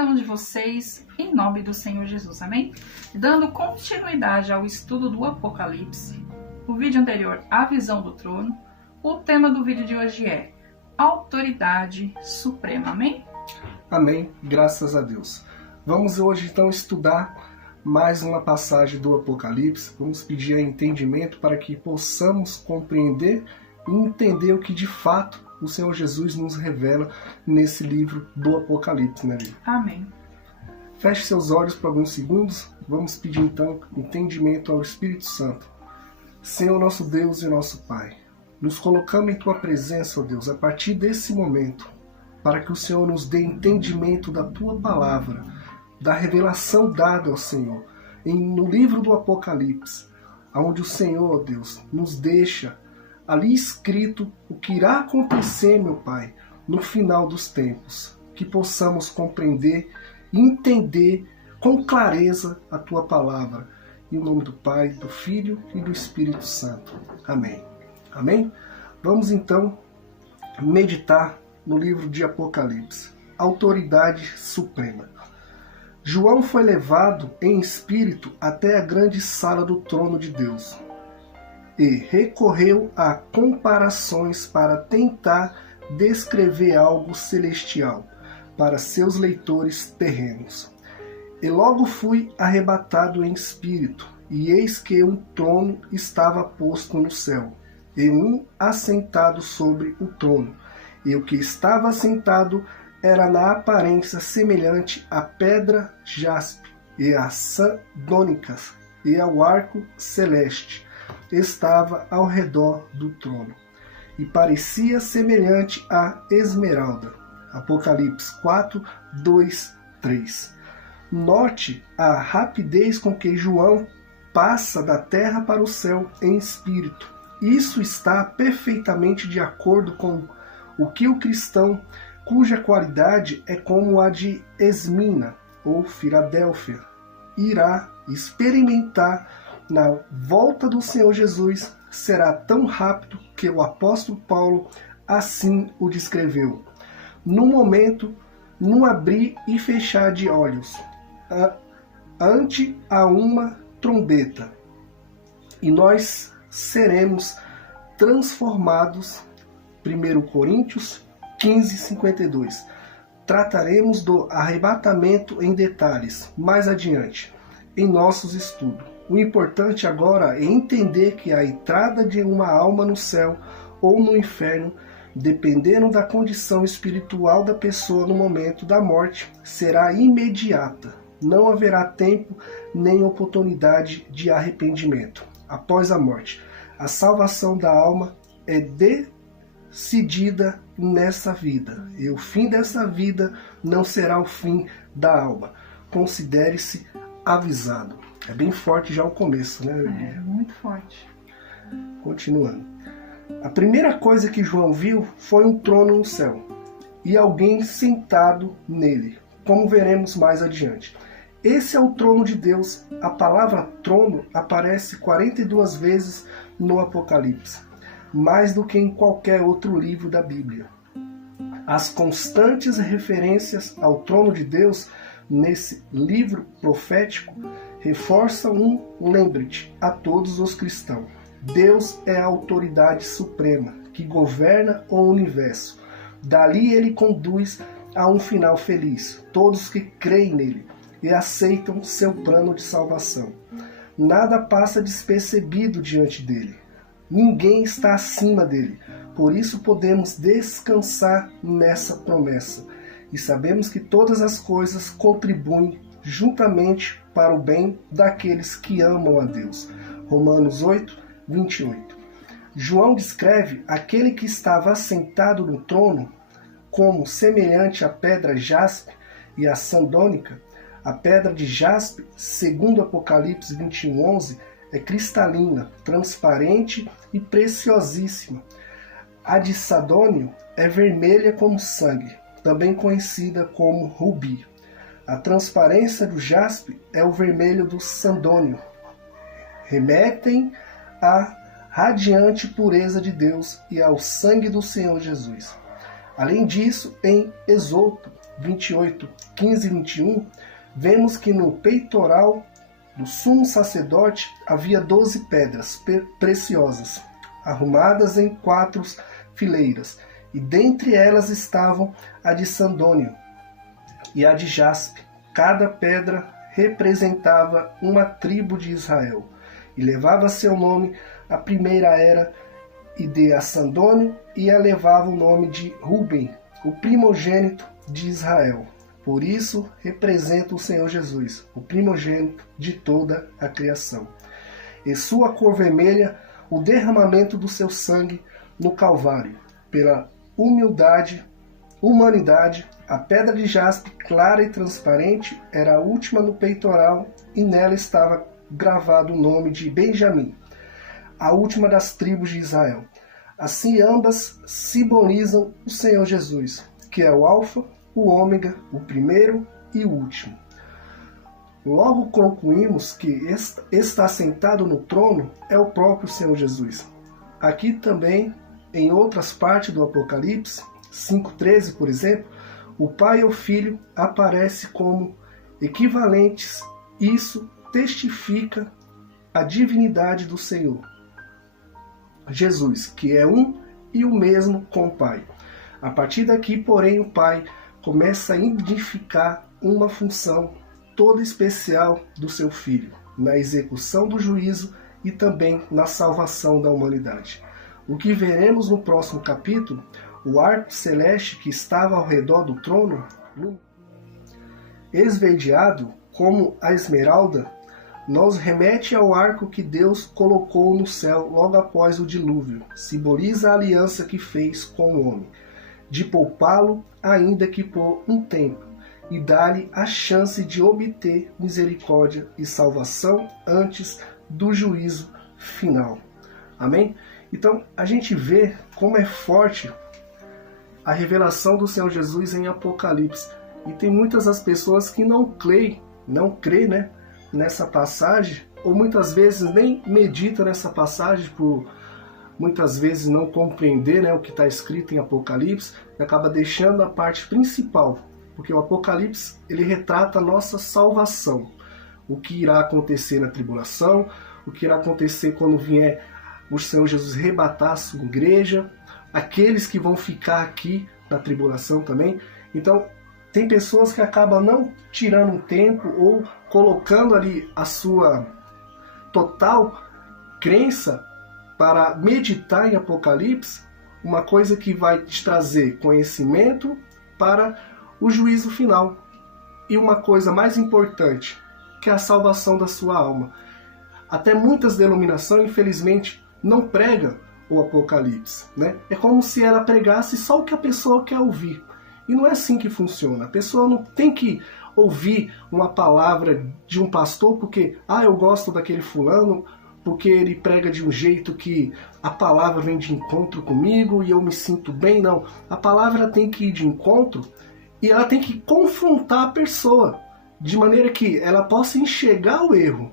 cada um de vocês em nome do Senhor Jesus, amém? Dando continuidade ao estudo do Apocalipse, o vídeo anterior, a visão do trono, o tema do vídeo de hoje é autoridade suprema, amém? Amém, graças a Deus. Vamos hoje então estudar mais uma passagem do Apocalipse. Vamos pedir entendimento para que possamos compreender e entender o que de fato o Senhor Jesus nos revela nesse livro do Apocalipse, né, Lívia? Amém. Feche seus olhos por alguns segundos. Vamos pedir então entendimento ao Espírito Santo. Senhor, nosso Deus e nosso Pai, nos colocamos em Tua presença, ó Deus, a partir desse momento, para que o Senhor nos dê entendimento da Tua palavra, da revelação dada ao Senhor no livro do Apocalipse, onde o Senhor, ó Deus, nos deixa ali escrito o que irá acontecer, meu Pai, no final dos tempos, que possamos compreender e entender com clareza a Tua palavra. Em nome do Pai, do Filho e do Espírito Santo. Amém. Amém? Vamos então meditar no livro de Apocalipse. Autoridade suprema. João foi levado em espírito até a grande sala do trono de Deus e recorreu a comparações para tentar descrever algo celestial para seus leitores terrenos. E logo fui arrebatado em espírito, e eis que um trono estava posto no céu, e um assentado sobre o trono, e o que estava assentado era na aparência semelhante à pedra jaspe, e a sandônicas, e ao arco celeste, estava ao redor do trono, e parecia semelhante à esmeralda. Apocalipse 4, 2, 3. Note a rapidez com que João passa da terra para o céu em espírito. Isso está perfeitamente de acordo com o que o cristão, cuja qualidade é como a de Esmina ou Filadélfia, irá experimentar na volta do Senhor Jesus, será tão rápido que o apóstolo Paulo assim o descreveu. No momento, num abrir e fechar de olhos, ante a uma trombeta, e nós seremos transformados. 1 Coríntios 15, 52. Trataremos do arrebatamento em detalhes mais adiante em nossos estudos. O importante agora é entender que a entrada de uma alma no céu ou no inferno, dependendo da condição espiritual da pessoa no momento da morte, será imediata. Não haverá tempo nem oportunidade de arrependimento após a morte. A salvação da alma é decidida nessa vida, e o fim dessa vida não será o fim da alma. Considere-se avisado. É bem forte já o começo, né? É muito forte. Continuando. A primeira coisa que João viu foi um trono no céu e alguém sentado nele, como veremos mais adiante. Esse é o trono de Deus. A palavra trono aparece 42 vezes no Apocalipse, mais do que em qualquer outro livro da Bíblia. As constantes referências ao trono de Deus nesse livro profético reforçam um lembrete a todos os cristãos. Deus é a autoridade suprema que governa o universo. Dali ele conduz a um final feliz todos que creem nele e aceitam seu plano de salvação. Nada passa despercebido diante dele. Ninguém está acima dele. Por isso podemos descansar nessa promessa. E sabemos que todas as coisas contribuem juntamente para o bem daqueles que amam a Deus. Romanos 8, 28. João descreve aquele que estava assentado no trono como semelhante à pedra jaspe e à sandônica. A pedra de jaspe, segundo Apocalipse 21:11, é cristalina, transparente e preciosíssima. A de sandônio é vermelha como sangue, também conhecida como rubi. A transparência do jaspe é o vermelho do sandônio. Remetem à radiante pureza de Deus e ao sangue do Senhor Jesus. Além disso, em Êxodo 28, 15 e 21, vemos que no peitoral do sumo sacerdote havia 12 pedras preciosas, arrumadas em 4 fileiras, e dentre elas estavam a de sandônio e a de jaspe. Cada pedra representava uma tribo de Israel, e levava seu nome. A primeira era de a sandônio, e a levava o nome de Ruben, o primogênito de Israel. Por isso representa o Senhor Jesus, o primogênito de toda a criação. E sua cor vermelha, o derramamento do seu sangue no Calvário. Pela humanidade, a pedra de jaspe clara e transparente era a última no peitoral, e nela estava gravado o nome de Benjamim, a última das tribos de Israel. Assim ambas simbolizam o Senhor Jesus, que é o Alfa, o Ômega, o primeiro e o último. Logo concluímos que está sentado no trono é o próprio Senhor Jesus. Aqui também, em outras partes do Apocalipse, 5,13, por exemplo, o Pai e o Filho aparecem como equivalentes. Isso testifica a divindade do Senhor Jesus, que é um e o mesmo com o Pai. A partir daqui, porém, o Pai começa a identificar uma função toda especial do seu Filho, na execução do juízo e também na salvação da humanidade. O que veremos no próximo capítulo, o arco celeste que estava ao redor do trono, esverdeado como a esmeralda, nos remete ao arco que Deus colocou no céu logo após o dilúvio. Simboliza a aliança que fez com o homem, de poupá-lo ainda que por um tempo, e dar-lhe a chance de obter misericórdia e salvação antes do juízo final. Amém? Então a gente vê como é forte a revelação do Senhor Jesus em Apocalipse. E tem muitas das pessoas que não crê, né, nessa passagem, ou muitas vezes nem medita nessa passagem por muitas vezes não compreender, né, o que está escrito em Apocalipse, e acaba deixando a parte principal, porque o Apocalipse ele retrata a nossa salvação, o que irá acontecer na tribulação, o que irá acontecer quando vier o Senhor Jesus rebatar a sua igreja, aqueles que vão ficar aqui na tribulação também. Então tem pessoas que acabam não tirando um tempo ou colocando ali a sua total crença para meditar em Apocalipse, uma coisa que vai te trazer conhecimento para o juízo final. E uma coisa mais importante, que é a salvação da sua alma. Até muitas denominações, infelizmente, não pregam o Apocalipse, né? É como se ela pregasse só o que a pessoa quer ouvir. E não é assim que funciona. A pessoa não tem que ouvir uma palavra de um pastor porque, eu gosto daquele fulano, porque ele prega de um jeito que a palavra vem de encontro comigo e eu me sinto bem. Não. A palavra tem que ir de encontro e ela tem que confrontar a pessoa, de maneira que ela possa enxergar o erro.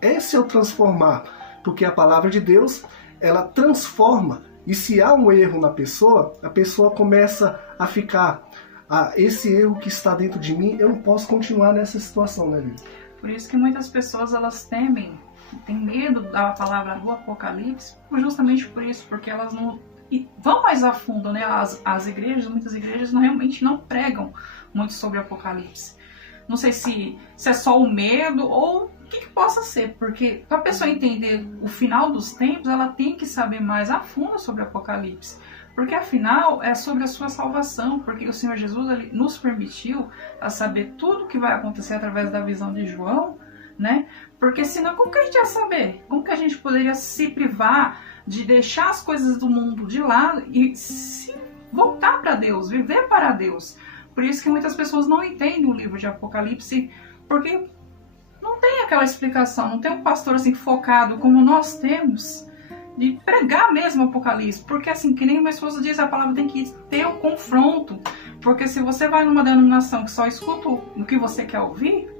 Esse é o transformar, porque a palavra de Deus, ela transforma. E se há um erro na pessoa, a pessoa começa a ficar, esse erro que está dentro de mim, eu não posso continuar nessa situação, né, Lívia? Por isso que muitas pessoas elas têm medo da palavra do Apocalipse, justamente por isso, porque elas não vão mais a fundo, né? As igrejas, muitas igrejas realmente não pregam muito sobre Apocalipse. Não sei se é só o medo ou o que possa ser, porque para a pessoa entender o final dos tempos, ela tem que saber mais a fundo sobre Apocalipse. Porque afinal é sobre a sua salvação, porque o Senhor Jesus ele nos permitiu a saber tudo o que vai acontecer através da visão de João, né? Porque senão como que a gente ia saber? Como que a gente poderia se privar de deixar as coisas do mundo de lado e se voltar para Deus, viver para Deus? Por isso que muitas pessoas não entendem o livro de Apocalipse, porque não tem aquela explicação, não tem um pastor assim focado como nós temos, de pregar mesmo o Apocalipse. Porque assim, que nem minha esposa diz, a palavra tem que ter o confronto. Porque se você vai numa denominação que só escuta o que você quer ouvir,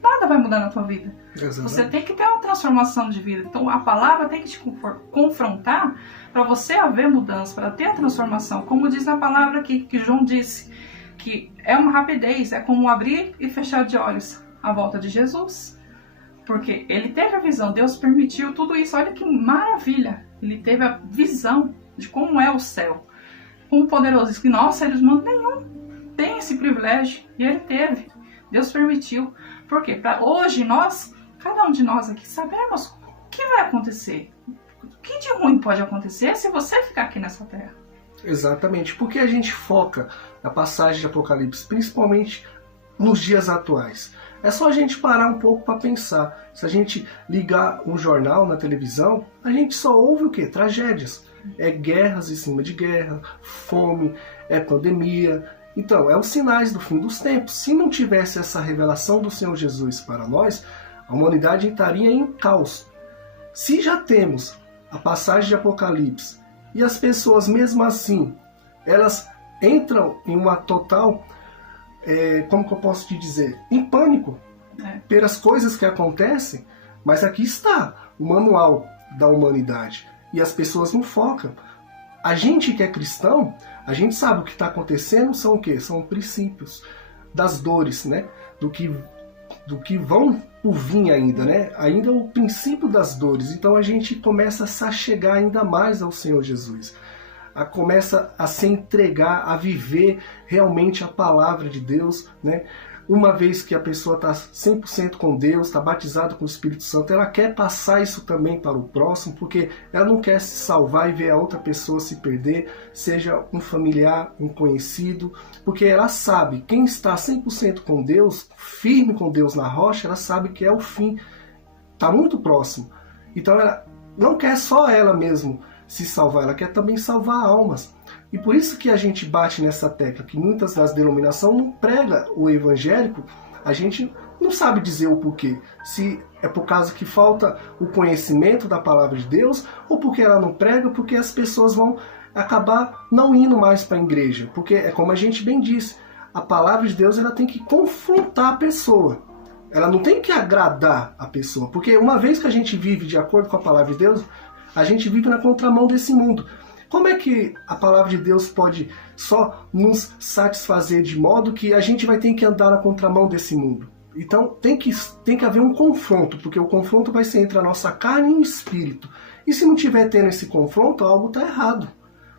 nada vai mudar na tua vida. Exatamente. Você tem que ter uma transformação de vida. Então a palavra tem que te confrontar para você haver mudança, para ter a transformação. Como diz na palavra aqui, que João disse, que é uma rapidez, é como abrir e fechar de olhos a volta de Jesus. Porque ele teve a visão, Deus permitiu tudo isso, olha que maravilha. Ele teve a visão de como é o céu. Como poderoso, que nós, seres humanos, nenhum tem esse privilégio, e ele teve. Deus permitiu. Por quê? Para hoje nós, cada um de nós aqui, sabemos o que vai acontecer. O que de ruim pode acontecer se você ficar aqui nessa terra. Exatamente. Porque a gente foca na passagem de Apocalipse, principalmente nos dias atuais. É só a gente parar um pouco para pensar. Se a gente ligar um jornal na televisão, a gente só ouve o quê? Tragédias. É guerras em cima de guerra, fome, é pandemia. Então, é os sinais do fim dos tempos. Se não tivesse essa revelação do Senhor Jesus para nós, a humanidade estaria em caos. Se já temos a passagem de Apocalipse e as pessoas, mesmo assim, elas entram em uma total, como que eu posso te dizer, em pânico pelas coisas que acontecem, mas aqui está o manual da humanidade e as pessoas não focam. A gente que é cristão, a gente sabe o que está acontecendo são o quê? São princípios das dores, né? Do que vão por vir ainda, né? Ainda o princípio das dores. Então a gente começa a se achegar ainda mais ao Senhor Jesus. Começa a se entregar, a viver realmente a palavra de Deus, né? Uma vez que a pessoa está 100% com Deus, está batizada com o Espírito Santo, ela quer passar isso também para o próximo, porque ela não quer se salvar e ver a outra pessoa se perder, seja um familiar, um conhecido, porque ela sabe, quem está 100% com Deus, firme com Deus na rocha, ela sabe que é o fim, está muito próximo. Então ela não quer só ela mesmo se salvar, ela quer também salvar almas. E por isso que a gente bate nessa tecla, que muitas das denominações não pregam o evangélico, a gente não sabe dizer o porquê. Se é por causa que falta o conhecimento da palavra de Deus, ou porque ela não prega, porque as pessoas vão acabar não indo mais para a igreja. Porque é como a gente bem disse, a palavra de Deus ela tem que confrontar a pessoa. Ela não tem que agradar a pessoa. Porque uma vez que a gente vive de acordo com a palavra de Deus, a gente vive na contramão desse mundo. Como é que a palavra de Deus pode só nos satisfazer de modo que a gente vai ter que andar na contramão desse mundo? Então tem que haver um confronto, porque o confronto vai ser entre a nossa carne e o espírito. E se não estiver tendo esse confronto, algo está errado.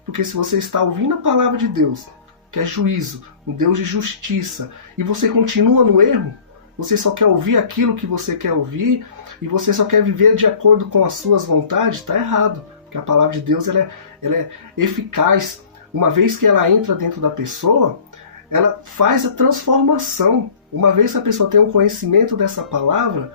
Porque se você está ouvindo a palavra de Deus, que é juízo, um Deus de justiça, e você continua no erro, você só quer ouvir aquilo que você quer ouvir, e você só quer viver de acordo com as suas vontades, está errado. Porque a palavra de Deus ela é eficaz. Uma vez que ela entra dentro da pessoa, ela faz a transformação. Uma vez que a pessoa tem um conhecimento dessa palavra,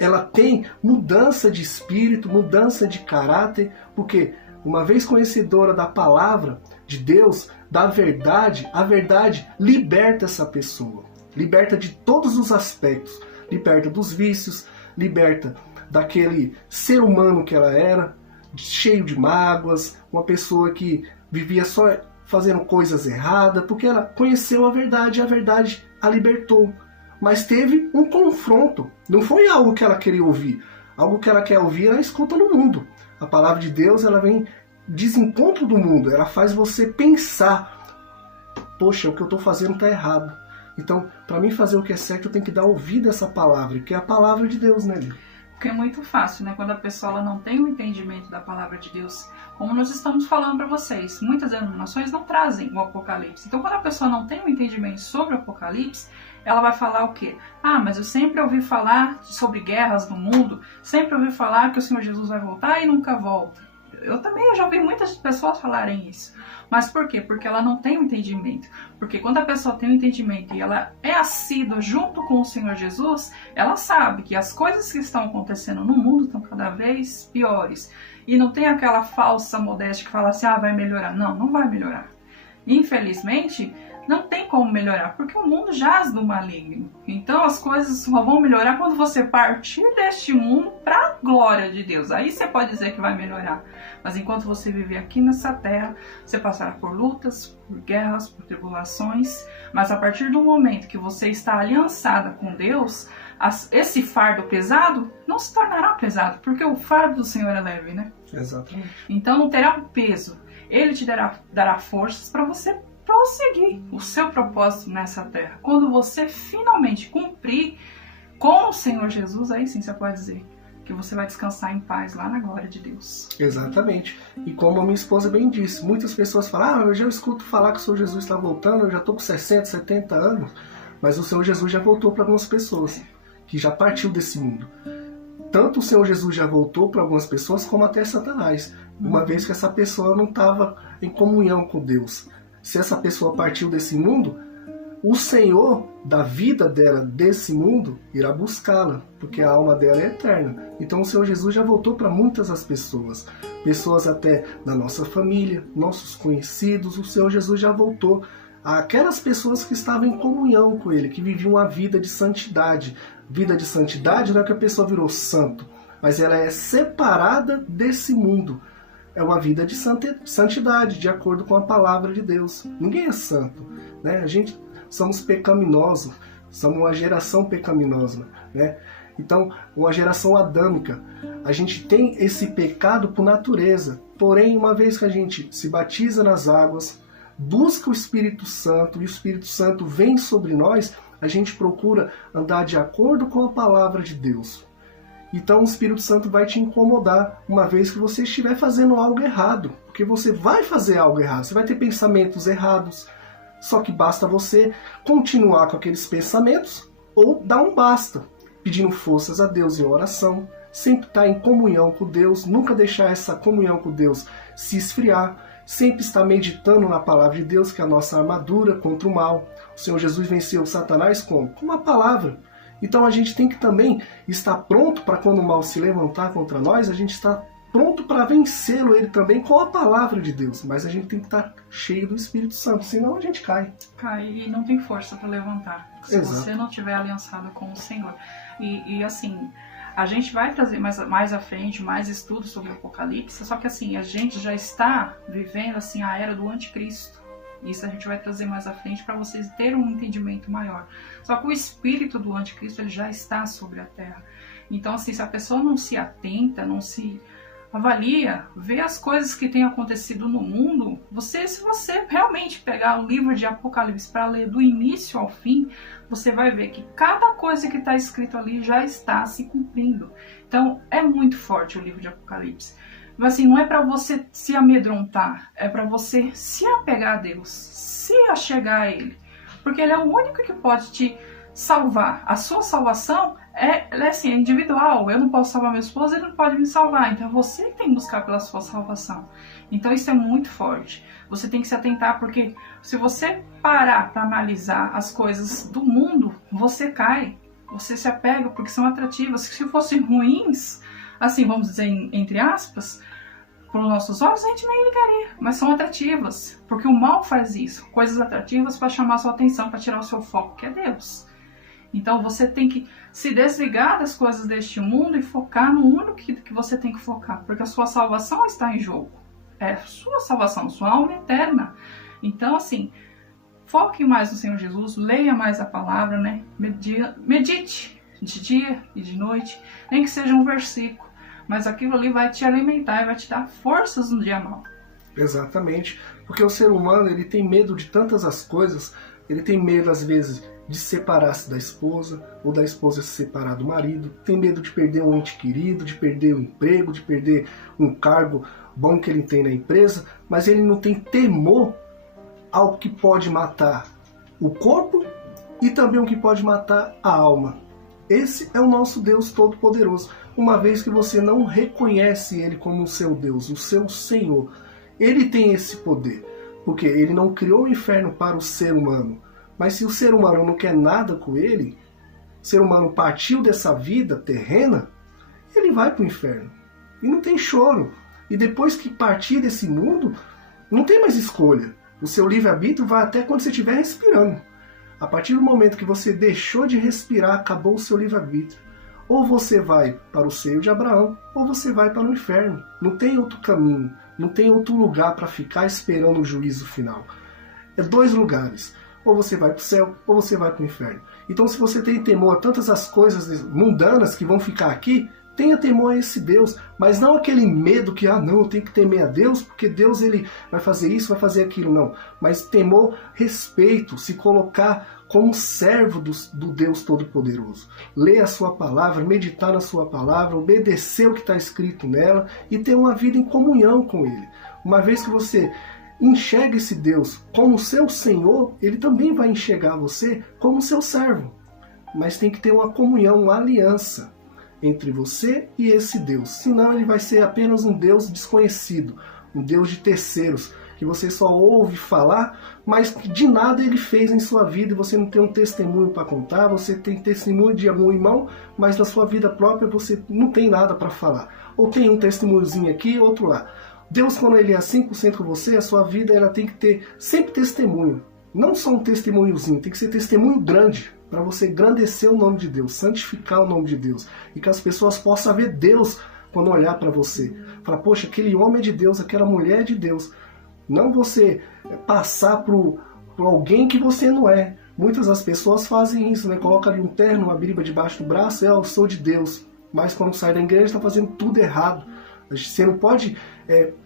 ela tem mudança de espírito, mudança de caráter, porque uma vez conhecedora da palavra de Deus, da verdade, a verdade liberta essa pessoa. Liberta de todos os aspectos. Liberta dos vícios, liberta daquele ser humano que ela era, cheio de mágoas, uma pessoa que vivia só fazendo coisas erradas, porque ela conheceu a verdade e a verdade a libertou. Mas teve um confronto, não foi algo que ela queria ouvir. Algo que ela quer ouvir, ela escuta no mundo. A palavra de Deus, ela vem desencontro do mundo, ela faz você pensar, poxa, o que eu estou fazendo está errado. Então, para mim fazer o que é certo, eu tenho que dar ouvido a essa palavra, que é a palavra de Deus, né? Porque é muito fácil, né? Quando a pessoa ela não tem o entendimento da palavra de Deus, como nós estamos falando para vocês, muitas denominações não trazem o Apocalipse. Então, quando a pessoa não tem o entendimento sobre o Apocalipse, ela vai falar o quê? Ah, mas eu sempre ouvi falar sobre guerras no mundo, sempre ouvi falar que o Senhor Jesus vai voltar e nunca volta. Eu já ouvi muitas pessoas falarem isso. Mas por quê? Porque ela não tem o entendimento. Porque quando a pessoa tem o entendimento e ela é assídua junto com o Senhor Jesus, ela sabe que as coisas que estão acontecendo no mundo estão cada vez piores. E não tem aquela falsa modéstia que fala assim, vai melhorar. Não, não vai melhorar. Infelizmente, não tem como melhorar, porque o mundo jaz do maligno. Então as coisas só vão melhorar quando você partir deste mundo para a glória de Deus. Aí você pode dizer que vai melhorar. Mas enquanto você viver aqui nessa terra, você passará por lutas, por guerras, por tribulações. Mas a partir do momento que você está aliançada com Deus, esse fardo pesado não se tornará pesado, porque o fardo do Senhor é leve, né? Exatamente. Então não terá peso. Ele te dará forças para você prosseguir o seu propósito nessa terra. Quando você finalmente cumprir com o Senhor Jesus, aí sim você pode dizer que você vai descansar em paz lá na glória de Deus. Exatamente. E como a minha esposa bem disse, muitas pessoas falam, eu já escuto falar que o Senhor Jesus está voltando, eu já estou com 60, 70 anos, mas o Senhor Jesus já voltou para algumas pessoas, que já partiu desse mundo. Tanto o Senhor Jesus já voltou para algumas pessoas, como até Satanás, uma vez que essa pessoa não estava em comunhão com Deus. Se essa pessoa partiu desse mundo, o Senhor da vida dela, desse mundo, irá buscá-la, porque a alma dela é eterna. Então o Senhor Jesus já voltou para muitas das pessoas, pessoas até da nossa família, nossos conhecidos, o Senhor Jesus já voltou. Aquelas pessoas que estavam em comunhão com Ele, que viviam uma vida de santidade. Vida de santidade não é que a pessoa virou santo, mas ela é separada desse mundo. É uma vida de santidade, de acordo com a palavra de Deus. Ninguém é santo, né? A gente somos pecaminosos, somos uma geração pecaminosa, né? Então, uma geração adâmica. A gente tem esse pecado por natureza. Porém, uma vez que a gente se batiza nas águas, busca o Espírito Santo e o Espírito Santo vem sobre nós, a gente procura andar de acordo com a palavra de Deus. Então o Espírito Santo vai te incomodar uma vez que você estiver fazendo algo errado, porque você vai fazer algo errado, você vai ter pensamentos errados, só que basta você continuar com aqueles pensamentos ou dar um basta, pedindo forças a Deus em oração, sempre estar em comunhão com Deus, nunca deixar essa comunhão com Deus se esfriar, sempre estar meditando na palavra de Deus, que é a nossa armadura contra o mal. O Senhor Jesus venceu Satanás como? Com uma palavra. Então a gente tem que também estar pronto para quando o mal se levantar contra nós, a gente está pronto para vencê-lo ele também com a palavra de Deus. Mas a gente tem que estar cheio do Espírito Santo, senão a gente cai. Cai e não tem força para levantar, se Exato. você não estiver aliançado com o Senhor. E assim, a gente vai trazer mais à frente mais estudos sobre o Apocalipse, só que assim, a gente já está vivendo assim a era do anticristo. Isso a gente vai trazer mais à frente para vocês terem um entendimento maior. Só que o espírito do anticristo ele já está sobre a terra. Então assim, se a pessoa não se atenta, não se avalia, vê as coisas que têm acontecido no mundo, se você realmente pegar o livro de Apocalipse para ler do início ao fim, você vai ver que cada coisa que está escrito ali já está se cumprindo. Então é muito forte o livro de Apocalipse. Mas assim, não é para você se amedrontar, é para você se apegar a Deus, se achegar a Ele. Porque Ele é o único que pode te salvar. A sua salvação é assim, é individual. Eu não posso salvar meu esposo, ele não pode me salvar. Então você tem que buscar pela sua salvação. Então isso é muito forte. Você tem que se atentar, porque se você parar para analisar as coisas do mundo, você cai. Você se apega porque são atrativas. Se fossem ruins, assim, vamos dizer, entre aspas, para os nossos olhos, a gente nem ligaria. Mas são atrativas, porque o mal faz isso. Coisas atrativas para chamar a sua atenção, para tirar o seu foco, que é Deus. Então você tem que se desligar das coisas deste mundo e focar no único que você tem que focar, porque a sua salvação está em jogo. É a sua salvação, sua alma eterna. Então, assim, foque mais no Senhor Jesus, leia mais a palavra, né? Medite de dia e de noite, nem que seja um versículo, mas aquilo ali vai te alimentar e vai te dar forças no dia mau. Exatamente, porque o ser humano ele tem medo de tantas as coisas, ele tem medo às vezes de separar-se da esposa, ou da esposa se separar do marido, tem medo de perder um ente querido, de perder um emprego, de perder um cargo bom que ele tem na empresa, mas ele não tem temor ao que pode matar o corpo e também o que pode matar a alma. Esse é o nosso Deus Todo-Poderoso, uma vez que você não reconhece Ele como o seu Deus, o seu Senhor. Ele tem esse poder, porque Ele não criou o inferno para o ser humano. Mas se o ser humano não quer nada com Ele, o ser humano partiu dessa vida terrena, ele vai para o inferno. E não tem choro. E depois que partir desse mundo, não tem mais escolha. O seu livre-arbítrio vai até quando você estiver respirando. A partir do momento que você deixou de respirar, acabou o seu livre-arbítrio. Ou você vai para o seio de Abraão, ou você vai para o inferno. Não tem outro caminho, não tem outro lugar para ficar esperando o juízo final. É 2 lugares. Ou você vai para o céu, ou você vai para o inferno. Então, se você tem temor a tantas as coisas mundanas que vão ficar aqui, Tenha temor a esse Deus, mas não aquele medo que, não, eu tenho que temer a Deus, porque Deus ele vai fazer isso, vai fazer aquilo, não. Mas temor, respeito, se colocar como servo do Deus Todo-Poderoso. Ler a sua palavra, meditar na sua palavra, obedecer o que está escrito nela e ter uma vida em comunhão com Ele. Uma vez que você enxerga esse Deus como seu Senhor, Ele também vai enxergar você como seu servo. Mas tem que ter uma comunhão, uma aliança entre você e esse Deus. Senão ele vai ser apenas um Deus desconhecido, um Deus de terceiros, que você só ouve falar, mas de nada ele fez em sua vida e você não tem um testemunho para contar, você tem testemunho de algum irmão, mas na sua vida própria você não tem nada para falar. Ou tem um testemunhozinho aqui, outro lá. Deus, quando ele é 100% com você, a sua vida ela tem que ter sempre testemunho. Não só um testemunhozinho, tem que ser testemunho grande, para você engrandecer o nome de Deus, santificar o nome de Deus, e que as pessoas possam ver Deus quando olhar para você. Falar, poxa, aquele homem é de Deus, aquela mulher é de Deus. Não você passar por alguém que você não é. Muitas das pessoas fazem isso, né? Coloca ali um terno, uma Bíblia debaixo do braço, eu sou de Deus. Mas quando sai da igreja está fazendo tudo errado. Você não pode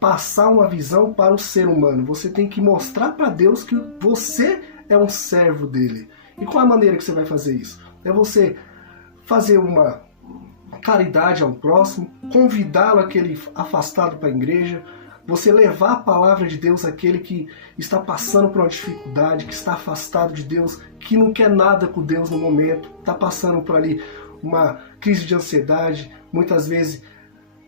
passar uma visão para o ser humano. Você tem que mostrar para Deus que você é um servo dele. E qual é a maneira que você vai fazer isso? É você fazer uma caridade ao próximo, convidá-lo aquele afastado para a igreja, você levar a palavra de Deus àquele que está passando por uma dificuldade, que está afastado de Deus, que não quer nada com Deus no momento, está passando por ali uma crise de ansiedade, muitas vezes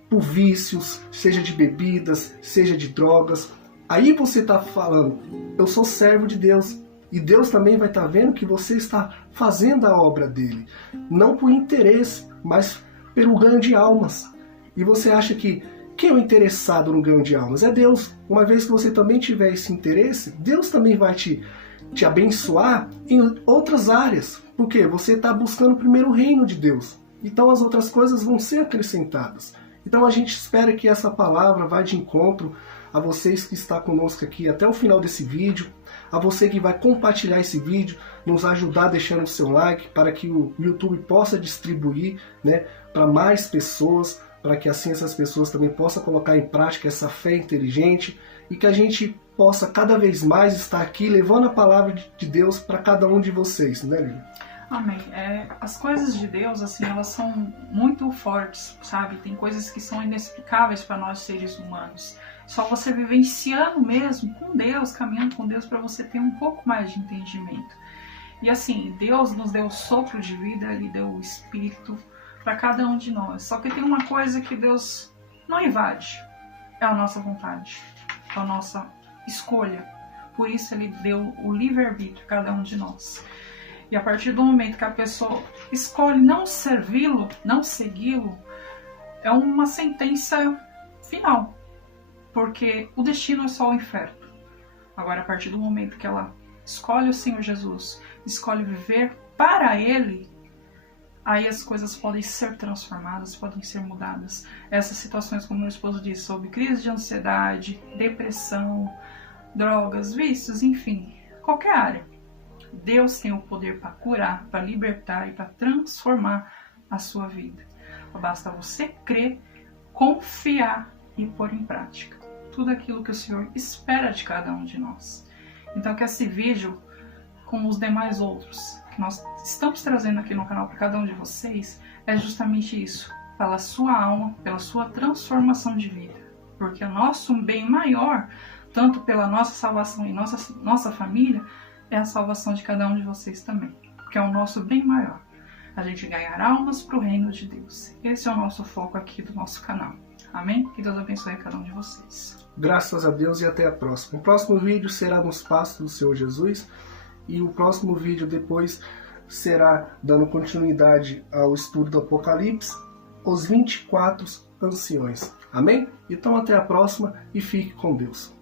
por vícios, seja de bebidas, seja de drogas. Aí você está falando, eu sou servo de Deus. E Deus também vai estar vendo que você está fazendo a obra dele. Não por interesse, mas pelo ganho de almas. E você acha que quem é o interessado no ganho de almas? É Deus. Uma vez que você também tiver esse interesse, Deus também vai te abençoar em outras áreas. Porque você está buscando primeiro o reino de Deus. Então as outras coisas vão ser acrescentadas. Então a gente espera que essa palavra vá de encontro a vocês que estão conosco aqui até o final desse vídeo, a você que vai compartilhar esse vídeo, nos ajudar deixando o seu like para que o YouTube possa distribuir, né, para mais pessoas, para que assim essas pessoas também possam colocar em prática essa fé inteligente e que a gente possa cada vez mais estar aqui levando a palavra de Deus para cada um de vocês, né, Lívia? Amém. As coisas de Deus, assim, elas são muito fortes, sabe? Tem coisas que são inexplicáveis para nós seres humanos. Só você vivenciando mesmo com Deus, caminhando com Deus, para você ter um pouco mais de entendimento. E assim, Deus nos deu o sopro de vida, Ele deu o Espírito para cada um de nós. Só que tem uma coisa que Deus não invade, é a nossa vontade, é a nossa escolha. Por isso Ele deu o livre-arbítrio a cada um de nós. E a partir do momento que a pessoa escolhe não servi-lo, não segui-lo, é uma sentença final. Porque o destino é só o inferno. Agora, a partir do momento que ela escolhe o Senhor Jesus, escolhe viver para Ele, aí as coisas podem ser transformadas, podem ser mudadas. Essas situações, como meu esposo disse, sobre crise de ansiedade, depressão, drogas, vícios, enfim, qualquer área. Deus tem o poder para curar, para libertar e para transformar a sua vida. Basta você crer, confiar e pôr em prática tudo aquilo que o Senhor espera de cada um de nós. Então que esse vídeo, como os demais outros que nós estamos trazendo aqui no canal para cada um de vocês, é justamente isso, pela sua alma, pela sua transformação de vida. Porque o nosso bem maior, tanto pela nossa salvação e nossa família, é a salvação de cada um de vocês também, que é o nosso bem maior. A gente ganhar almas para o reino de Deus. Esse é o nosso foco aqui do nosso canal. Amém? Que Deus abençoe a cada um de vocês. Graças a Deus e até a próxima. O próximo vídeo será nos passos do Senhor Jesus. E o próximo vídeo depois será dando continuidade ao estudo do Apocalipse, os 24 anciões. Amém? Então até a próxima e fique com Deus.